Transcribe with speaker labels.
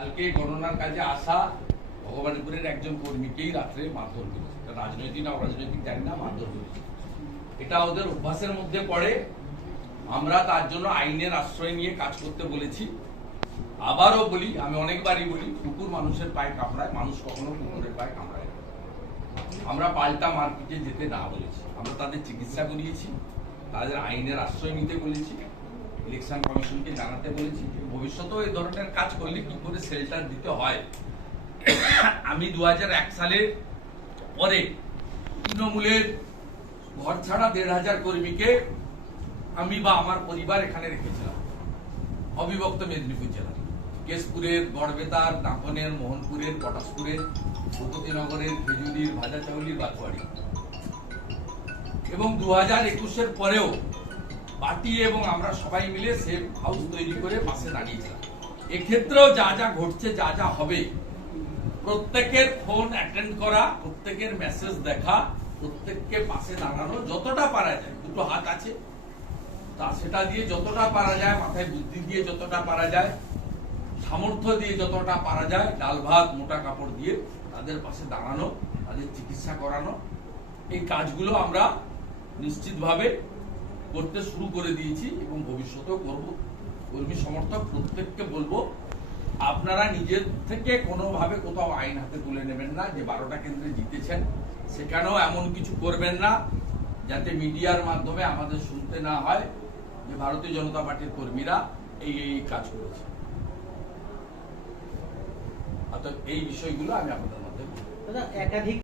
Speaker 1: কালকে গণনার কাজে আসা ভগবানপুরের একজন কর্মীকেই রাত্রে মারধর করেছে। রাজনৈতিক না অরাজনৈতিক জানি না, মারধর করেছে। এটা ওদের অভ্যাসের মধ্যে পড়ে। আমরা তার জন্য আইনের আশ্রয় নিয়ে কাজ করতে বলেছি। আবারও বলি, আমি অনেকবারই বলি, কুকুর মানুষের পায়ে কামড়ায়, মানুষ কখনো কুকুরের পায়ে কামড়ায় আমরা পাল্টা মারপিটে যেতে না বলেছি। আমরা তাদের চিকিৎসা করিয়েছি, তাদের আইনের আশ্রয় নিতে বলেছি। ইলেকশন কমিশনকে জানাতে বলেছি যে ভবিষ্যতেও এই ধরনের কাজ করলে কি করে শেল্টার দিতে হয়। আমি দু সালে পরে তৃণমূলের ঘর ছাড়া দেড় হাজার কর্মীকে আমি বা আমার পরিবার এখানে রেখেছিলাম, অবিভক্ত মেদিনীপুর জেলা কেশপুরের, গড়বেতার দাঁকনের মোহনপুরের, পটাশপুরের, ভূপতিনগরের, খেজুরির, ভাজাচাউলির বাতোয়ারি এবং দু হাজার একুশের পরেও পার্টি এবং আমরা সবাই মিলে সেফ হাউস তৈরি করে পাশে দাঁড়িয়েছিলাম। এক্ষেত্রেও যা যা ঘটছে, যা যা হবে, প্রত্যেকের ফোন অ্যাটেন্ড করা, প্রত্যেকের মেসেজ দেখা, প্রত্যেককে পাশে দাঁড়ানো, যতটা পারা যায়, দুটো হাত আছে। তা সেটা দিয়ে যতটা পারা যায়, মাথায় বুদ্ধি দিয়ে যতটা পারা যায়, সামর্থ্য দিয়ে যতটা পারা যায়, ডাল ভাত, মোটা কাপড় দিয়ে তাদের পাশে দাঁড়ানো, তাদের চিকিৎসা করানো। এই কাজগুলো আমরা নিশ্চিতভাবে করতে শুরু করে দিয়েছি এবং ভবিষ্যতেও করব। কর্মী সমর্থক প্রত্যেককে বলব, আপনারা নিজের থেকে কোনোভাবে কোথাও আইন হাতে তুলে নেবেন না যে বারোটা কেন্দ্রে জিতেছেন। সেখানেও এমন কিছু করবেন না, যাতে মিডিয়ার মাধ্যমে আমাদের শুনতে না হয় যে ভারতীয় জনতা পার্টির কর্মীরা এই এই কাজ করেছে। অর্থাৎ এই বিষয়গুলো আমি আপনাদের মধ্যে
Speaker 2: একাধিক